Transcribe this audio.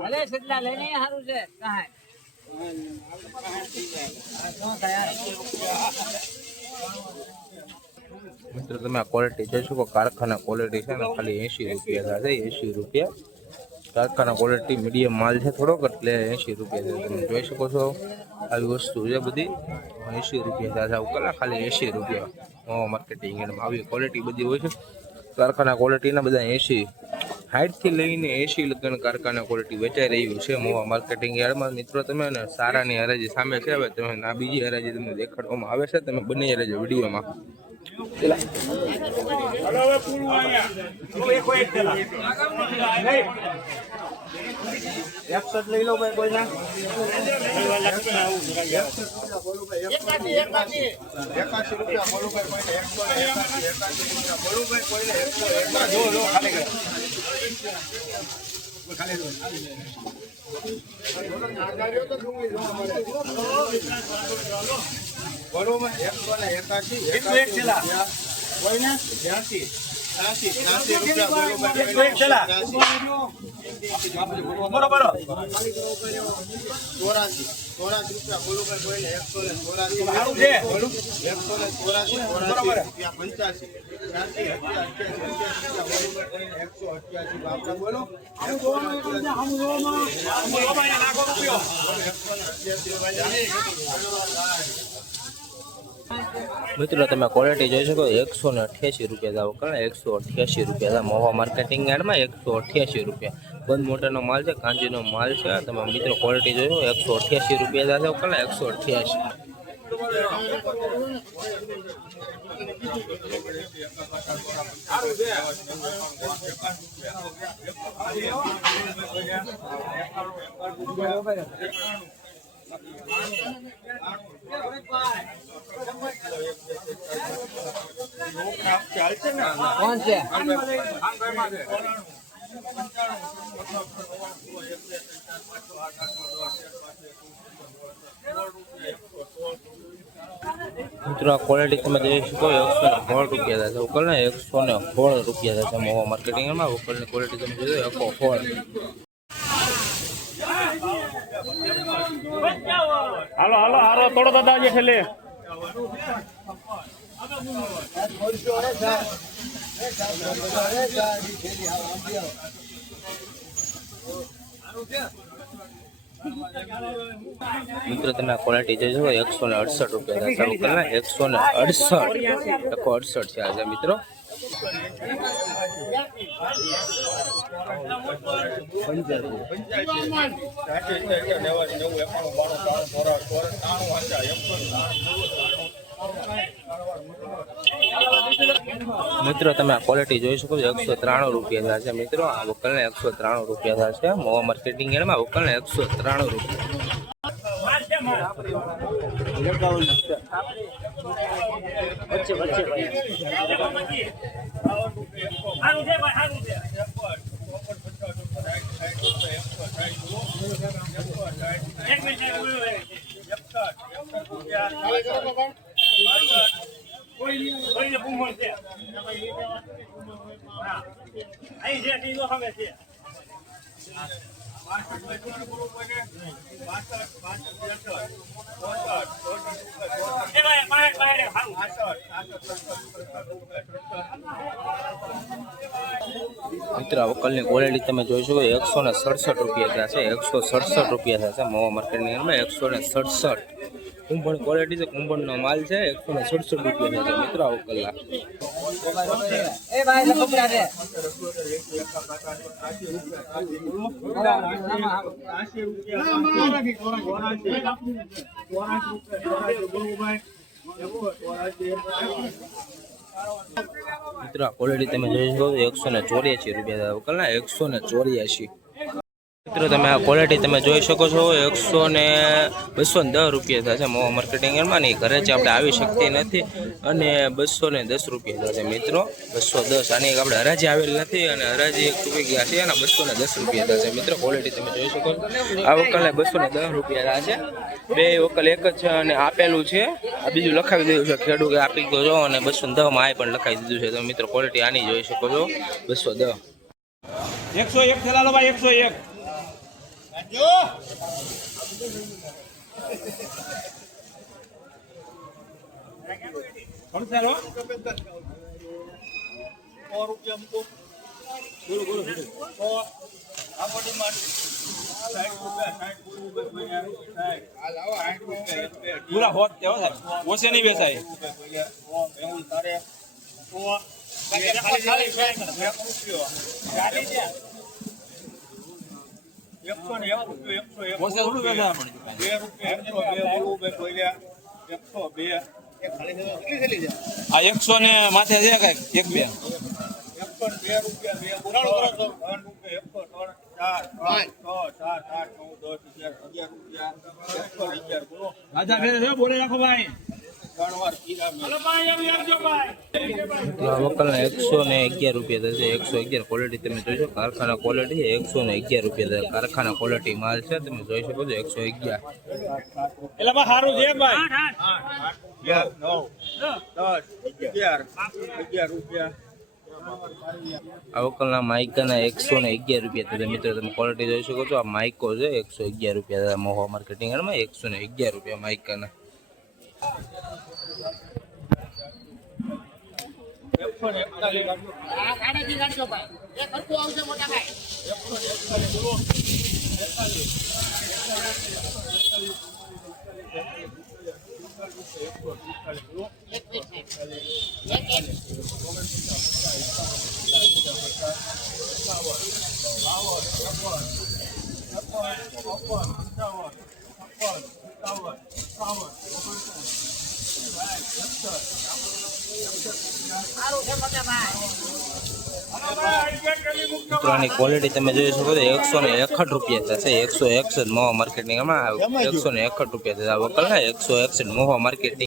અલે સદલા લઈને હારું છે કાય મિત્રો તમે આ ક્વોલિટી જોઈ શકો કારખાના ક્વોલિટી છે ને ખાલી 80 રૂપિયા થાય 80 રૂપિયા કારખાના ક્વોલિટી મીડિયમ માલ છે થોડોક એટલે 80 રૂપિયા છે તમે જોઈ શકો છો આવી વસ્તુ છે બધી 80 રૂપિયા થાય કલા ખાલી 80 રૂપિયા માર્કેટિંગ એમાં આવી ક્વોલિટી બધી હોય છે કારખાના ક્વોલિટીના બધા 80 60 થી લઈને 80 લગન કારખાના ક્વોલિટી વેચાઈ રહ્યું છે મોવા માર્કેટિંગ યાર્ડમાં મિત્રો તમે ને સારાની હરાજી સામે છે હવે તમે ના બીજી હરાજી તમને દેખાડવામાં આવે છે તમે બની રહેજો વિડીયોમાં લઈ લો ભાઈ કોઈ ના 81 રૂપિયા બોલું ભાઈ બરોબર 84 રૂપિયા બોલું ભાઈ 184 બોલો મિત્રો તમે ક્વોલિટી જોઈ શકો 188 રૂપિયા દાવ કરે 188 રૂપિયા મોવા માર્કેટિંગ યાર્ડમાં 188 રૂપિયા બંધ મોટરનો માલ છે કાંજીનો માલ છે તમે મિત્રો ક્વોલિટી જોઈ શકો 188 રૂપિયા દાવ કરે 188 મિત્રો આ ક્વોલિટી તમે જોઈ શકો 116 રૂપિયા થાય ઉકલ ને 116 રૂપિયા થાય મોવા માર્કેટિંગમાં ઉકલની ક્વોલિટી તમે જોઈ 116 હાલો હાલો હારો થોડો દાદા જે છેલે મિત્રો તમે આ ક્વોલિટી જોઈ શકો 168 રૂપિયા ચાલુ કરે 168 છે આજે મિત્રો મિત્રો તમે આ ક્વોલિટી જોઈ શકો 193 રૂપિયા છે મિત્રો આ વકલને 193 રૂપિયા છે મોવા માર્કેટિંગ એમાં વકલને 193 રૂપિયા મિત્રો વકલની ક્વોલિટી તમે જોઈ શકો 167 રૂપિયા છે 167 રૂપિયા છે મોવા માર્કેટની અંદર 167 કુંભણ ક્વોલિટી છે કુંભણનો માલ છે 167 રૂપિયા છે મિત્રો વકલના એ ભાઈ લપડા દે મિત્રો આ ક્વોલિટી તમે જોઈ શકો છો 184 રૂપિયા વકલના 184. મિત્રો તમે આ ક્વોલિટી તમે જોઈ શકો છો 210 રૂપિયા થશે મોવા માર્કેટિંગમાં ને ઘરે જ આપણે આવી શકતી નથી અને 210 રૂપિયા થશે મિત્રો 210. આની આપણે હરાજી આવેલી નથી અને હરાજી 1 રૂપિયા ગયા છે અને 210 રૂપિયા થશે મિત્રો ક્વોલિટી તમે જોઈ શકો છો. આ વકલને 210 રૂપિયા છે. બે વકલ એક જ છે અને આપેલું છે આ બીજું લખાવી દીધું છે ખેડૂત કે આપી ગયો છો અને 210 માં આ પણ લખાવી દીધું છે. તમે મિત્રો ક્વોલિટી આની જોઈ શકો છો 210. 101 થેલા લો ભાઈ 101. પૂરા હોત કેવો સાહેબ ઓછે નહીં બેસાય. આ 100 ને માથે છે કઈક 1 2 બોલે રાખો ભાઈ. વકલના 111 રૂપિયા થશે 111. ક્વોલિટી તમે જોઈ શકો કારખાના ક્વોલિટી 111 રૂપિયા થશે. કારખાના ક્વોલિટી માલ છે તમે જોઈ શકો છો 111. એટલે બા સારું છે ભાઈ. 11 રૂપિયા. આ વકલના માઇકાના 111 રૂપિયા થશે મિત્રો તમે ક્વોલિટી જોઈ શકો છો. આ માઇકો છે 111 રૂપિયા થશે મોહા માર્કેટિંગમાં 111 રૂપિયા માઇકાના. મિત્રોની ક્વોલિટી તમે જોઈ શકો છો 161 રૂપિયા થશે 161 મોહા માર્કેટિંગમાં 161 રૂપિયા થશે આ વકલના 161 મોહા માર્કેટિંગ.